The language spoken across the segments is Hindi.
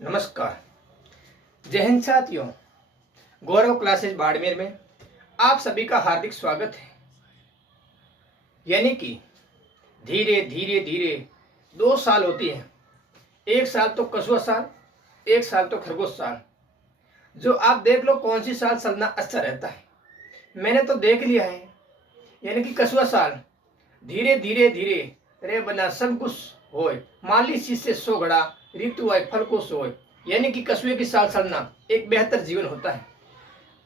नमस्कार। जय हिंद साथियों, गौरव क्लासेस बाड़मेर में आप सभी का हार्दिक स्वागत है। यानी कि धीरे धीरे धीरे 2 साल होती हैं। एक साल तो कछुआ साल, एक साल तो खरगोश साल। जो आप देख लो कौन सी साल चलना अच्छा रहता है। मैंने तो देख लिया है, यानी कि कछुआ साल धीरे धीरे धीरे रे बना सब कुछ होए, माली शीश से सो घड़ा ऋतु आए फल को सोए। यानी कि कछुए की साल चलना एक बेहतर जीवन होता है।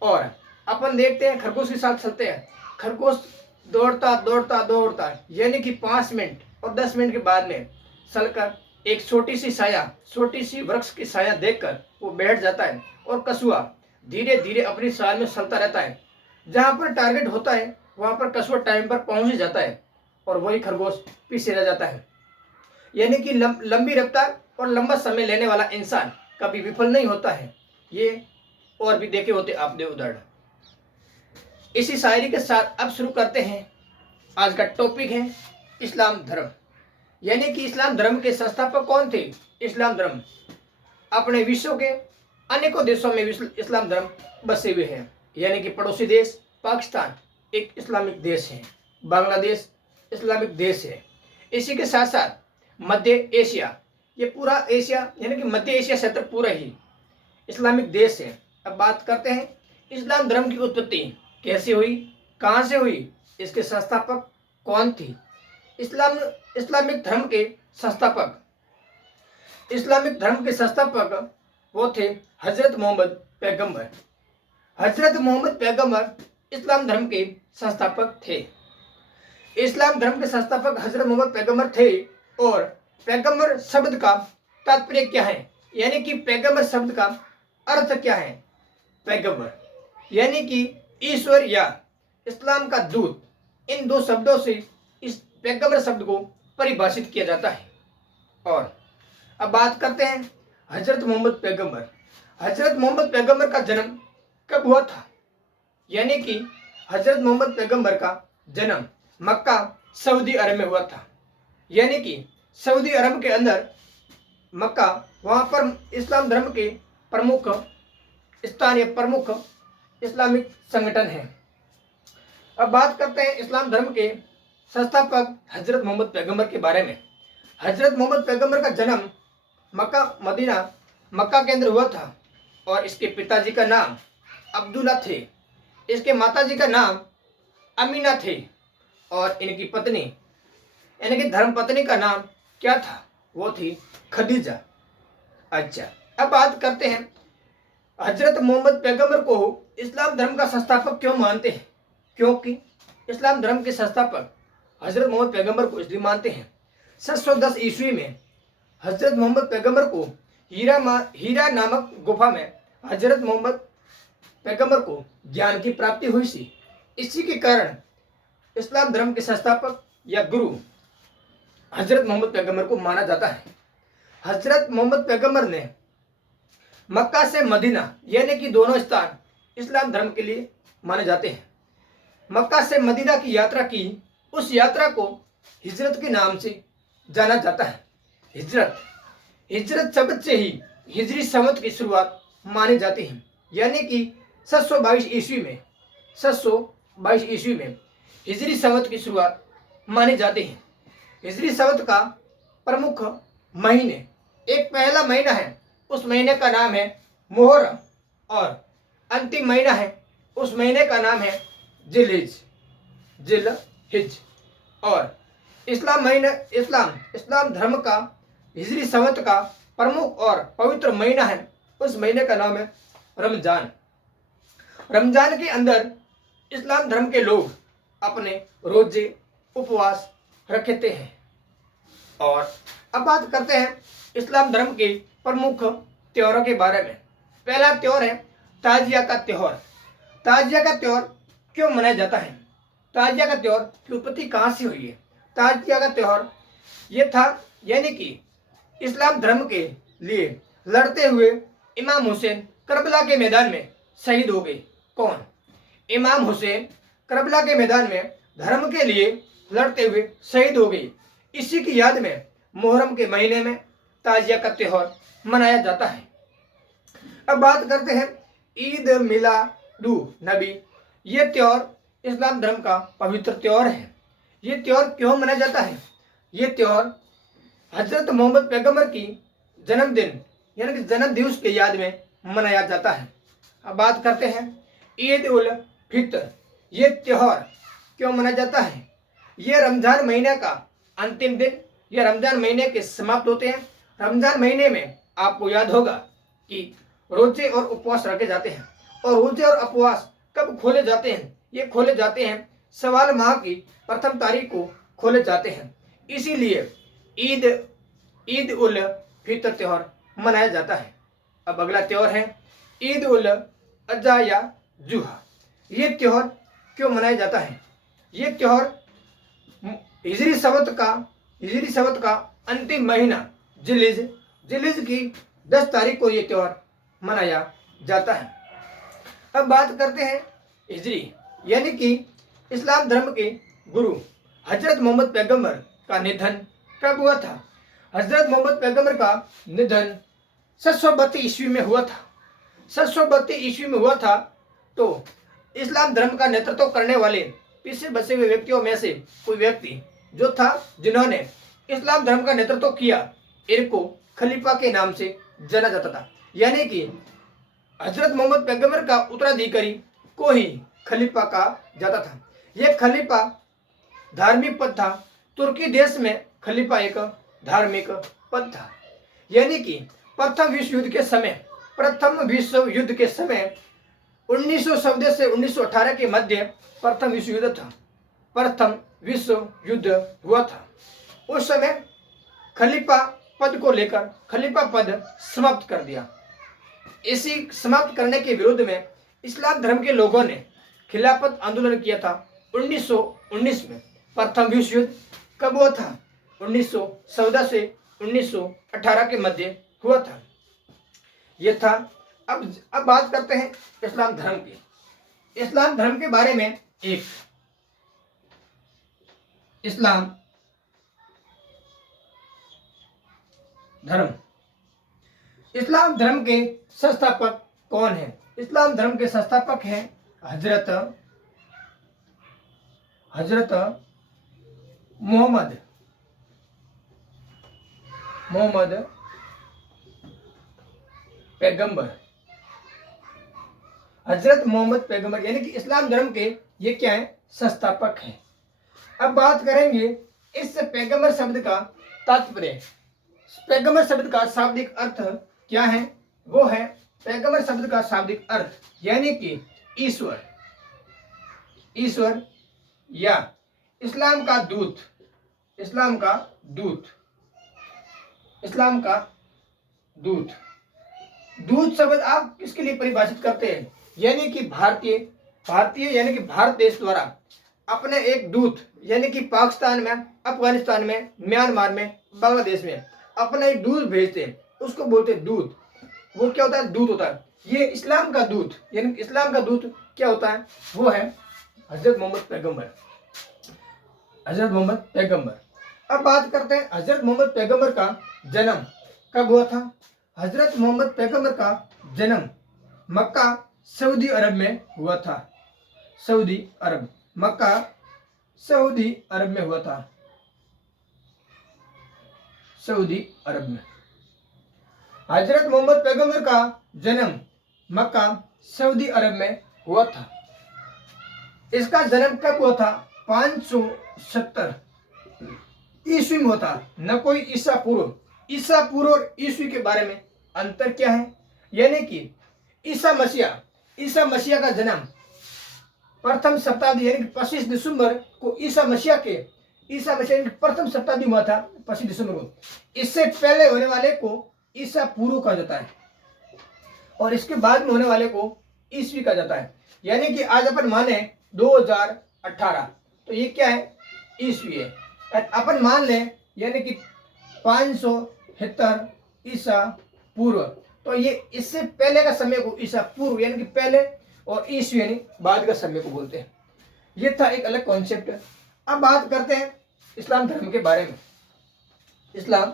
और अपन देखते हैं खरगोश की साथ चलते हैं। खरगोश दौड़ता दौड़ता दौड़ता यानी कि 5 मिनट और 10 मिनट के बाद में चलकर एक छोटी सी साया, छोटी सी वृक्ष की साया देखकर वो बैठ जाता है। और कछुआ धीरे धीरे अपनी साल में चलता रहता है। जहां पर टारगेट होता है वहां पर कछुआ टाइम पर पहुंच ही जाता है और वही खरगोश पीछे रह जाता है। यानी कि लंबी रफ्तार और लंबा समय लेने वाला इंसान कभी विफल नहीं होता है। ये और भी देखे होते आपने उदाहरण। इसी शायरी के साथ अब शुरू करते हैं। आज का टॉपिक है इस्लाम धर्म। यानी कि इस्लाम धर्म के संस्थापक कौन थे? इस्लाम धर्म अपने विश्व के अनेकों देशों में इस्लाम धर्म बसे हुए हैं। यानी कि पड़ोसी देश पाकिस्तान एक इस्लामिक देश है, बांग्लादेश इस्लामिक देश है। इसी के साथ साथ मध्य एशिया, ये पूरा एशिया यानी कि मध्य एशिया क्षेत्र पूरा ही इस्लामिक देश है। अब बात करते हैं इस्लाम धर्म की उत्पत्ति कैसे हुई, कहाँ से हुई, इसके संस्थापक कौन थी? इस्लामिक धर्म के संस्थापक वो थे हजरत मोहम्मद पैगंबर। हजरत मोहम्मद पैगंबर इस्लाम धर्म के संस्थापक थे। इस्लाम धर्म के संस्थापक हजरत मोहम्मद पैगंबर थे। और पैगंबर शब्द का तात्पर्य क्या है, यानी कि पैगंबर शब्द का अर्थ क्या है? पैगंबर यानी कि ईश्वर या इस्लाम का दूत। इन दो शब्दों से इस पैगंबर शब्द को परिभाषित किया जाता है। और अब बात करते हैं हजरत मोहम्मद पैगंबर। हजरत मोहम्मद पैगंबर का जन्म कब हुआ था? यानी कि हजरत मोहम्मद पैगंबर का जन्म मक्का सऊदी अरब में हुआ था। यानी कि सऊदी अरब के अंदर मक्का, वहां पर इस्लाम धर्म के प्रमुख स्थान या प्रमुख इस्लामिक संगठन है। अब बात करते हैं इस्लाम धर्म के संस्थापक हजरत मोहम्मद पैगंबर के बारे में। हजरत मोहम्मद पैगंबर का जन्म मक्का के अंदर हुआ था। और इसके पिताजी का नाम अब्दुल्ला थे, इसके माताजी का नाम अमीना थे और इनकी पत्नी यानी कि धर्म पत्नी का नाम क्या था? वो थी खदीजा। अच्छा, अब बात करते हैं हजरत मोहम्मद पैगंबर को इस्लाम धर्म का संस्थापक क्यों मानते हैं? क्योंकि इस्लाम धर्म के संस्थापक हजरत मोहम्मद पैगंबर को इसलिए मानते हैं 710 ईस्वी में हजरत मोहम्मद पैगंबर को हीरा नामक गुफा में हजरत मोहम्मद पैगंबर को ज्ञान की प्राप्ति हुई थी। इसी के कारण इस्लाम धर्म के संस्थापक या गुरु हजरत मोहम्मद पैगंबर को माना जाता है। हजरत मोहम्मद पैगंबर ने मक्का से मदीना यानी कि दोनों स्थान इस्लाम धर्म के लिए माने जाते हैं। मक्का से मदीना की यात्रा की, उस यात्रा को हिजरत के नाम से जाना जाता है। हिजरत शब्द से ही हिजरी संवत की शुरुआत मानी जाती है। यानी कि 722 ईस्वी में हिजरी संवत की शुरुआत मानी जाती है। हिजरी संवत का प्रमुख महीने, एक पहला महीना है, उस महीने का नाम है मुहर्रम और अंतिम महीना है, उस महीने का नाम है जिलहिज। और इस्लाम धर्म का हिजरी संवत का प्रमुख और पवित्र महीना है, उस महीने का नाम है रमजान। रमजान के अंदर इस्लाम धर्म के लोग अपने रोजे उपवास रखते हैं। और अब बात करते हैं इस्लाम धर्म के प्रमुख त्योहारों के बारे में। पहला त्योहार है ताजिया का त्योहार। ताजिया का त्योहार क्यों मनाया जाता है? ताजिया का त्योहार की उत्पत्ति कहाँ से हुई है? ताजिया का त्योहार ये था, यानी कि इस्लाम धर्म के लिए लड़ते हुए इमाम हुसैन करबला के मैदान में शहीद हो गए। कौन? इमाम हुसैन करबला के मैदान में धर्म के लिए लड़ते हुए शहीद हो गए। इसी की याद में मुहर्रम के महीने में ताजिया का त्योहार मनाया जाता है। अब बात करते हैं ईद मिलादुन नबी। ये त्योहार इस्लाम धर्म का पवित्र त्योहार है। ये त्योहार क्यों मनाया जाता है? ये त्योहार हजरत मोहम्मद पैगंबर की जन्मदिन यानी कि जन्म दिवस के याद में मनाया जाता है। अब बात करते हैं ईद उल फितर। ये त्योहार क्यों मनाया जाता है? ये रमजान महीने का अंतिम दिन, ये रमजान महीने के समाप्त होते हैं। रमजान महीने में आपको याद होगा कि रोजे और उपवास रखे जाते हैं, और रोजे और उपवास कब खोले जाते हैं? ये खोले जाते हैं सवाल माह की प्रथम तारीख को खोले जाते हैं। इसीलिए ईद उल फितर त्योहार मनाया जाता है। अब अगला त्योहार है ईद उल अजहा या जुहा। ये त्योहार क्यों मनाया जाता है? ये त्योहार हिजरी संवत का अंतिम महीना जिलिज की 10 तारीख को ये त्योहार मनाया जाता है। अब बात करते हैं हिजरी यानी कि इस्लाम धर्म के गुरु हजरत मोहम्मद पैगंबर का निधन कब हुआ था? हजरत मोहम्मद पैगंबर का निधन 732 ईस्वी में हुआ था। 732 ईस्वी में हुआ था। तो इस्लाम धर्म का नेतृत्व करने वाले पीछे बसे हुए व्यक्तियों में से कोई व्यक्ति जो था जिन्होंने इस्लाम धर्म का नेतृत्व किया, इनको खलीफा के नाम से जाना जाता था। यानी कि हजरत मोहम्मद पैगंबर का उत्तराधिकारी को ही खलीफा कहा जाता था। यह खलीफा धार्मिक पद था। तुर्की देश में खलीफा एक धार्मिक पद था। यानी कि प्रथम विश्व युद्ध के समय 1914 से 1918 के मध्य प्रथम विश्व युद्ध था। प्रथम विश्व युद्ध हुआ था। उस समय खलीफा पद को लेकर खलीफा पद समाप्त कर दिया। इसी समाप्त करने के विरोध में इस्लाम धर्म के लोगों ने खिलाफत आंदोलन किया था 1919 में। प्रथम विश्व युद्ध कब हुआ था? 1914 से 1918 के मध्य हुआ था। यह था। अब बात करते हैं इस्लाम धर्म की। इस्लाम धर्म के बारे में एक इस्लाम धर्म के संस्थापक कौन है? इस्लाम धर्म के संस्थापक हैं हजरत मोहम्मद पैगंबर। हजरत मोहम्मद पैगंबर यानी कि इस्लाम धर्म के ये क्या है? संस्थापक हैं। अब बात करेंगे इस पैगंबर शब्द का तात्पर्य। पैगंबर शब्द का शाब्दिक अर्थ क्या है? वो है पैगंबर शब्द का शाब्दिक अर्थ यानी कि ईश्वर या इस्लाम का दूत शब्द आप किसके लिए परिभाषित करते हैं? यानी कि भारतीय यानी कि भारत देश द्वारा अपने एक दूत यानी कि पाकिस्तान में, अफगानिस्तान में, म्यांमार में, बांग्लादेश में अपना एक दूत भेजते हैं, उसको बोलते हैं दूत। वो क्या होता है? दूत होता है। ये इस्लाम का दूत यानी इस्लाम का दूत क्या होता है? वो है हजरत मोहम्मद पैगंबर। अब बात करते हैं हजरत मोहम्मद पैगंबर का जन्म कब हुआ था? हजरत मोहम्मद पैगंबर का जन्म मक्का सऊदी अरब में हुआ था। मक्का सऊदी अरब में हुआ था। हजरत मोहम्मद पैगंबर का जन्म मक्का सऊदी अरब में हुआ था। इसका जन्म कब हुआ था? 570 ईस्वी में हुआ था। न कोई ईसा पूर्व और ईस्वी के बारे में अंतर क्या है? यानी कि ईसा मसीहा का जन्म प्रथम शताब्दी यानी कि 25 दिसंबर को ईसा मसीहा प्रथम शताब्दी में हुआ था। 25 दिसंबर को। इससे पहले होने वाले को ईसा पूर्व कहा जाता है और इसके बाद में होने वाले को ईस्वी कहा जाता है। यानी कि आज अपन माने 2018 तो ये क्या है? ईस्वी है। अपन मान लें यानी कि 570 ईसा पूर्व, तो ये इससे पहले का समय को ईसा पूर्व यानी कि पहले और ईस्वी यानी बाद का समय को बोलते हैं। ये था एक अलग कॉन्सेप्ट। अब बात करते हैं इस्लाम धर्म के बारे में। इस्लाम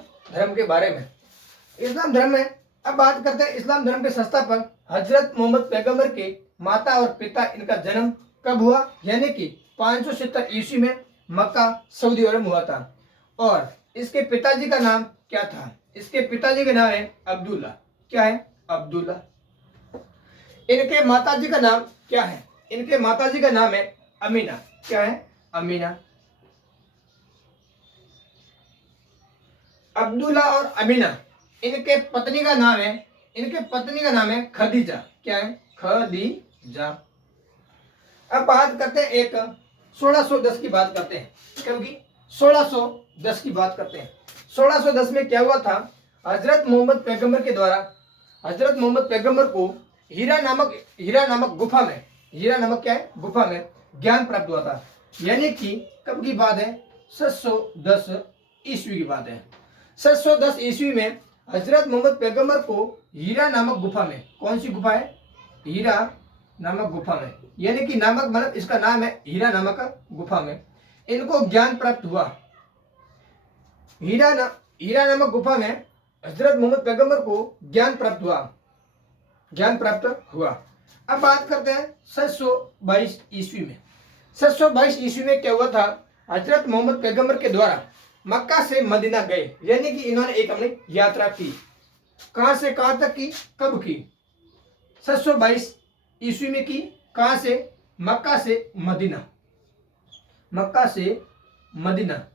धर्म में अब बात करते हैं इस्लाम धर्म के संस्थापक हजरत मोहम्मद पैगंबर के माता और पिता, इनका जन्म कब हुआ, यानी कि 570 ईस्वी में मक्का सऊदी अरब हुआ था। और इसके पिताजी का नाम क्या था? इसके पिताजी का नाम है अब्दुल्ला। क्या है? अब्दुल्ला। इनके माताजी का नाम क्या है? इनके माताजी का नाम है अमीना। क्या है? अमीना। अब्दुल्ला और अमीना, इनके पत्नी का नाम है, इनके पत्नी का नाम है खदीजा। क्या है? खदीजा। अब बात करते हैं एक 1610 की बात करते हैं, क्योंकि 1610 की बात करते हैं। 1610 में क्या हुआ था? हजरत मोहम्मद पैगंबर के द्वारा हजरत मोहम्मद पैगंबर को हीरा नामक गुफा में, हीरा नामक क्या है? गुफा में ज्ञान प्राप्त हुआ था। यानी कि कब की बात है? 710 ईस्वी की बात है। 710 ईस्वी में हजरत मोहम्मद पैगंबर को हीरा नामक गुफा में, कौन सी गुफा है? हीरा नामक गुफा में, यानी कि नामक मतलब इसका नाम है हीरा नामक गुफा में इनको ज्ञान प्राप्त हुआ। हीरा नामक गुफा में हजरत मोहम्मद पैगंबर को ज्ञान प्राप्त हुआ। अब बात करते हैं 722 ईस्वी में। 722 ईस्वी में क्या हुआ था? हजरत मोहम्मद पैगंबर के द्वारा मक्का से मदीना गए, यानी कि इन्होंने एक अपनी यात्रा की। कहां से कहां तक की? कब की? 722 ईस्वी में की। कहां से? मक्का से मदीना। मक्का से मदीना,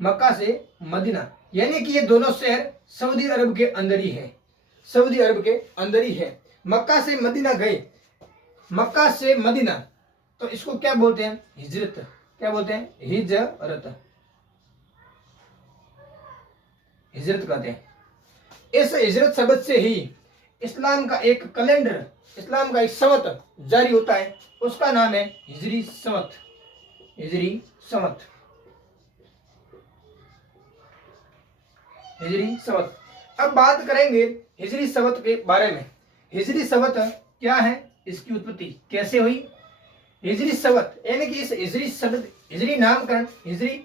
मक्का से मदीना, यानी कि ये दोनों शहर सऊदी अरब के अंदर ही है। सऊदी अरब के अंदर ही है। मक्का से मदीना गए। मक्का से मदीना, तो इसको क्या बोलते हैं? हिजरत। क्या बोलते हैं? हिजरत। हिजरत कहते हैं। इस हिजरत शब्द से ही इस्लाम का एक कैलेंडर, इस्लाम का एक संवत जारी होता है, उसका नाम है हिजरी संवत। हिजरी संवत। हिजरी संवत। अब बात करेंगे हिजरी संवत के बारे में। हिजरी संवत क्या है? इसकी उत्पत्ति कैसे हुई? हिजरी संवत यानी कि इस हिजरी शब्द, हिजरी नामकरण, हिजरी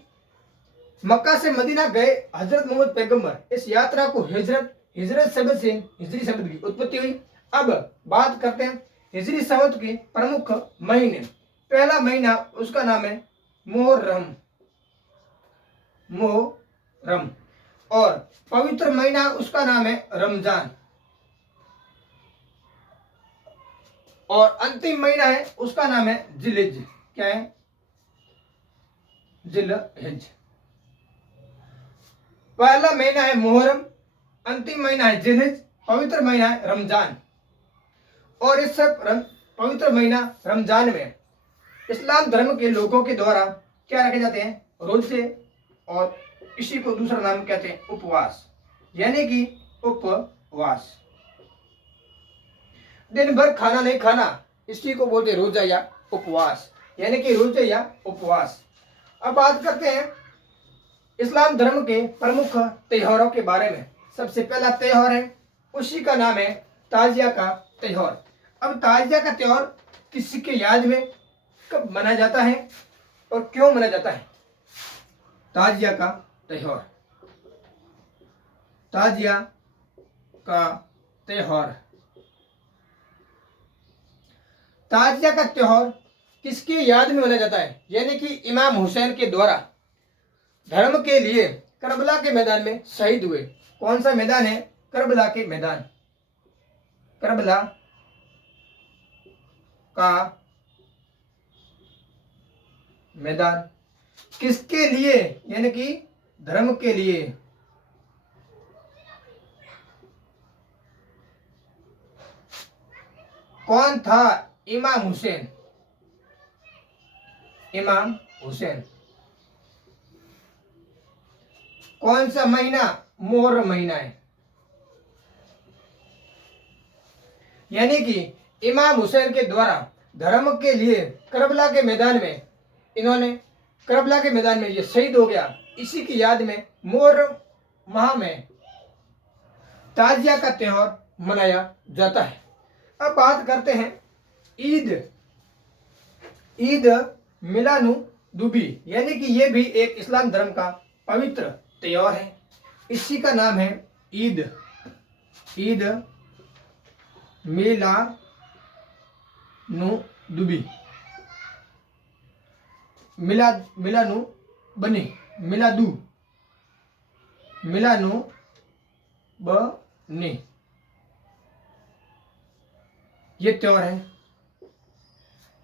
मक्का से मदीना गए हजरत मोहम्मद पैगंबर, इस यात्रा को हिजरत शब्द से हिजरी शब्द की उत्पत्ति हुई। अब बात करते हैं हिजरी संवत के प्रमुख महीने। पहला महीना उसका नाम है मुहर्रम। मुहर्रम। और पवित्र महीना उसका नाम है रमजान। और अंतिम महीना है उसका नाम है जिलहिज। क्या है? जिलहिज। पहला महीना है मुहर्रम, अंतिम महीना है जिलहिज, पवित्र महीना है रमजान। और इस पवित्र महीना रमजान में इस्लाम धर्म के लोगों के द्वारा क्या रखे जाते हैं? रोजे, और इसी को दूसरा नाम कहते हैं उपवास, यानी कि उपवास। दिन भर खाना नहीं खाना, इसी को बोलते हैं रोजा या उपवास, यानी कि रोजे या उपवास। अब बात करते हैं इस्लाम धर्म के प्रमुख त्योहारों के बारे में। सबसे पहला त्योहार है, उसी का नाम है ताजिया का त्योहार। अब ताजिया का त्योहार किसकी याद में कब मनाया जाता है और क्यों मनाया जाता है? ताजिया का त्योहार। ताजिया का त्योहार। ताजिया का त्योहार किसकी याद में मनाया जाता है? यानी कि इमाम हुसैन के द्वारा धर्म के लिए करबला के मैदान में शहीद हुए। कौन सा मैदान है? करबला के मैदान। करबला का मैदान किसके लिए? यानी कि धर्म के लिए। कौन था? इमाम हुसैन। इमाम हुसैन। कौन सा महीना? मुहर्रम महीना है। यानी कि इमाम हुसैन के द्वारा धर्म के लिए करबला के मैदान में, इन्होंने करबला के मैदान में ये शहीद हो गया, इसी की याद में मुहर्रम माह में ताजिया का त्योहार मनाया जाता है। अब बात करते हैं ईद। ईद मिलादुन्नबी, यानी कि ये भी एक इस्लाम धर्म का पवित्र त्योहार है। इसी का नाम है ईद ईद मिलानुबी मिलानु बनी मिलानु बनी ये त्योहार है।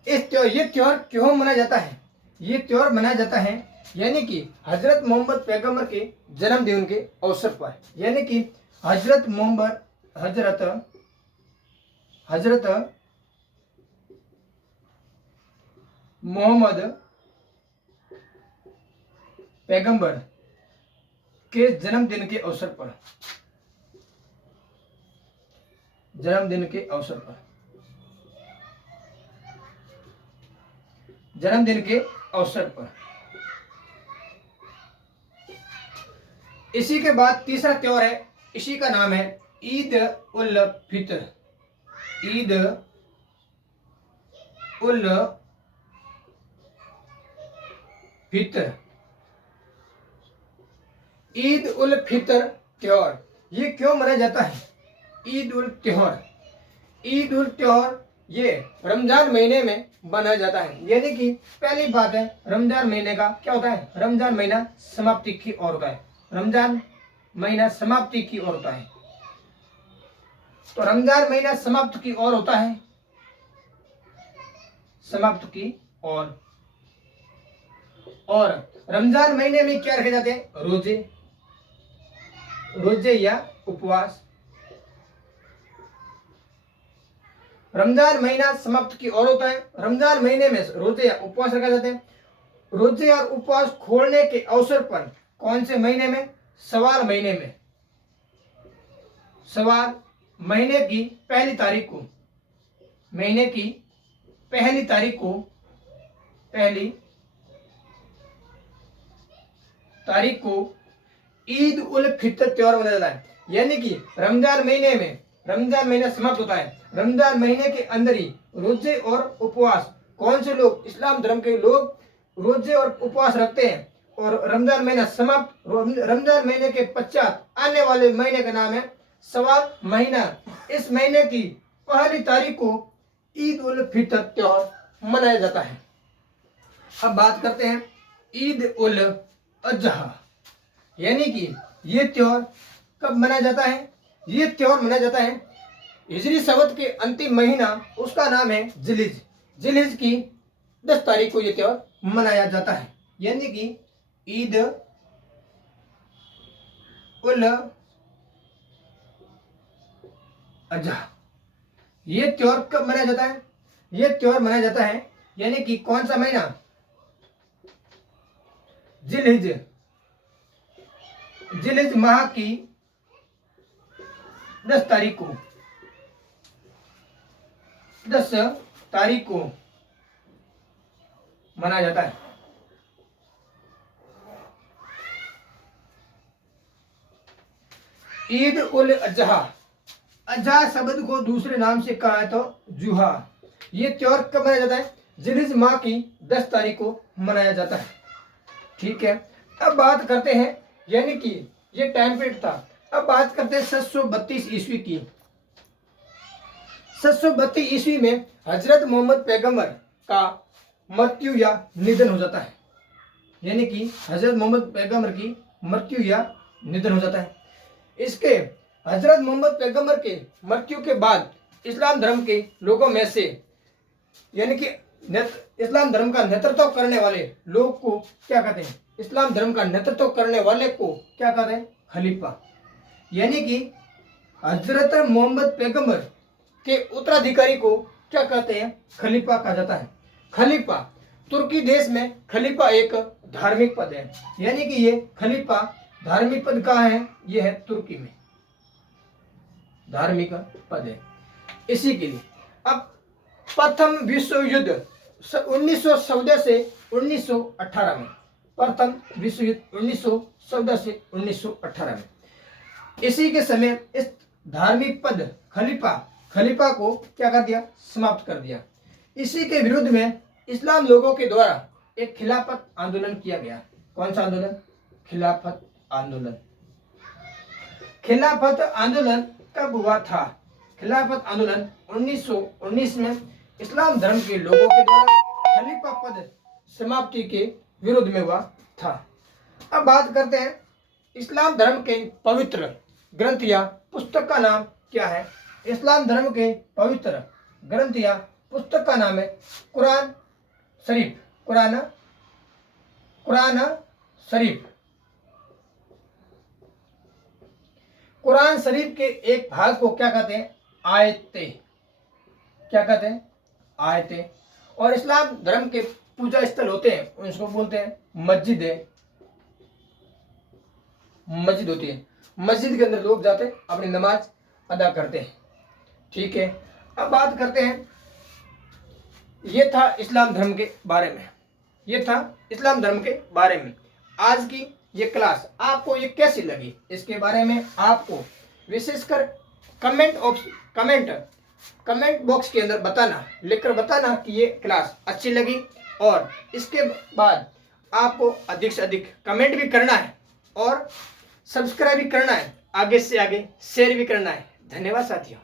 ये त्योहार क्यों मनाया जाता है? ये त्योहार मनाया जाता है यानी कि हजरत मोहम्मद पैगंबर के जन्मदिन के अवसर पर, यानी कि हजरत मोहम्मद पैगंबर के जन्मदिन के अवसर पर जन्मदिन के अवसर पर इसी के बाद तीसरा त्योहार है, इसी का नाम है ईद उल फितर। ईद उल फितर ईद उल फितर त्योहार ये क्यों मनाया जाता है? ईद उल त्योहार ये रमजान महीने में मनाया जाता है, यानी कि पहली बात है रमजान महीने का क्या होता है? रमजान महीना समाप्ति की ओर होता है। रमजान महीना समाप्ति की ओर होता है, तो रमजान महीना समाप्त की ओर होता है, समाप्त की ओर। और रमजान महीने में क्या रखे जाते हैं? रोजे या उपवास। रमजान महीना समाप्त की ओर होता है, रमजान महीने में रोजे या उपवास रखा जाते हैं। रोजे और उपवास खोलने के अवसर पर कौन से महीने में? सवाल महीने में। सवाल महीने की पहली तारीख को, महीने की पहली तारीख को ईद उल फितर त्योहार मनाया जाता है, यानी कि रमजान महीना समाप्त होता है, रमजान महीने के अंदर ही रोजे और उपवास, कौन से लोग? इस्लाम धर्म के लोग रोजे और उपवास रखते हैं। और रमजान महीना समाप्त, रमजान महीने के पश्चात आने वाले महीने का नाम है सवाल महीना। इस महीने की पहली तारीख को ईद उल फितर त्योहार मनाया जाता है। अब बात करते हैं ईद उल अजहा, यानी कि ये त्योहार कब मनाया जाता है? ये त्योहार मनाया जाता है हिजरी संवत के अंतिम महीना, उसका नाम है जिलहिज की 10 तारीख को ये त्योहार मनाया जाता है, यानी कि ईद उल अजहा। ये त्योहार कब मनाया जाता है? ये त्योहार मनाया जाता है यानी कि कौन सा महीना? जिलहिज माह की 10 तारीख को मनाया जाता है। ईद उल अजहा, अजहा शब्द को दूसरे नाम से कहा है तो जुहा। ये त्योहार कब मनाया जाता है? जिलहिज माह की 10 तारीख को मनाया जाता है। ठीक है, अब बात करते हैं, यानी कि ये टाइम पीरियड था। अब बात करते हैं 732 ईस्वी की। 732 ईस्वी में हजरत मोहम्मद पैगंबर का मृत्यु या निधन हो जाता है, यानी कि हजरत मोहम्मद पैगंबर की मृत्यु या निधन हो जाता है। इसके हजरत मोहम्मद पैगंबर के मृत्यु के बाद इस्लाम धर्म के लोगों में से, यानी कि इस्लाम धर्म का नेतृत्व करने वाले लोग को क्या कहते हैं? इस्लाम धर्म का नेतृत्व करने वाले को क्या कहते हैं? खलीफा। यानी कि हजरत मोहम्मद पैगंबर के उत्तराधिकारी को क्या कहते हैं? खलीफा कहा जाता है। खलीफा तुर्की देश में खलीफा एक धार्मिक पद है, यानी कि ये खलीफा धार्मिक पद कहाँ है? ये है तुर्की में धार्मिक पद है। इसी के लिए अब प्रथम विश्व युद्ध 1914 से 1918 में, प्रथम विश्व युद्ध 1914 से 1918 में, इसी के समय इस धार्मिक पद खलीफा को क्या कर दिया? समाप्त कर दिया। इसी के विरुद्ध में इस्लाम लोगों के द्वारा एक खिलाफत आंदोलन किया गया। कौन सा आंदोलन? खिलाफत आंदोलन। खिलाफत आंदोलन कब हुआ था? खिलाफत आंदोलन 1919 में इस्लाम धर्म के लोगों के द्वारा खलीफा पद समाप्ति के विरोध में हुआ था। अब बात करते हैं इस्लाम धर्म के पवित्र ग्रंथ या पुस्तक का नाम क्या है? इस्लाम धर्म के पवित्र ग्रंथ या पुस्तक का नाम है कुरान शरीफ। कुरान शरीफ। कुरान शरीफ के एक भाग को क्या कहते हैं? आयतें। क्या कहते हैं? आयतें। और इस्लाम धर्म के पूजा स्थल होते हैं उनको बोलते हैं मस्जिद होती है। मस्जिद के अंदर लोग जाते हैं, अपनी नमाज अदा करते हैं। ठीक है, अब बात करते हैं, ये था इस्लाम धर्म के बारे में। ये था इस्लाम धर्म के बारे में आज की ये क्लास। आपको ये कैसी लगी इसके बारे में आपको विशेषकर कमेंट बॉक्स के अंदर बताना, लिखकर बताना कि ये क्लास अच्छी लगी। और इसके बाद आपको अधिक से अधिक कमेंट भी करना है और सब्सक्राइब भी करना है, आगे से आगे शेयर भी करना है। धन्यवाद साथियों।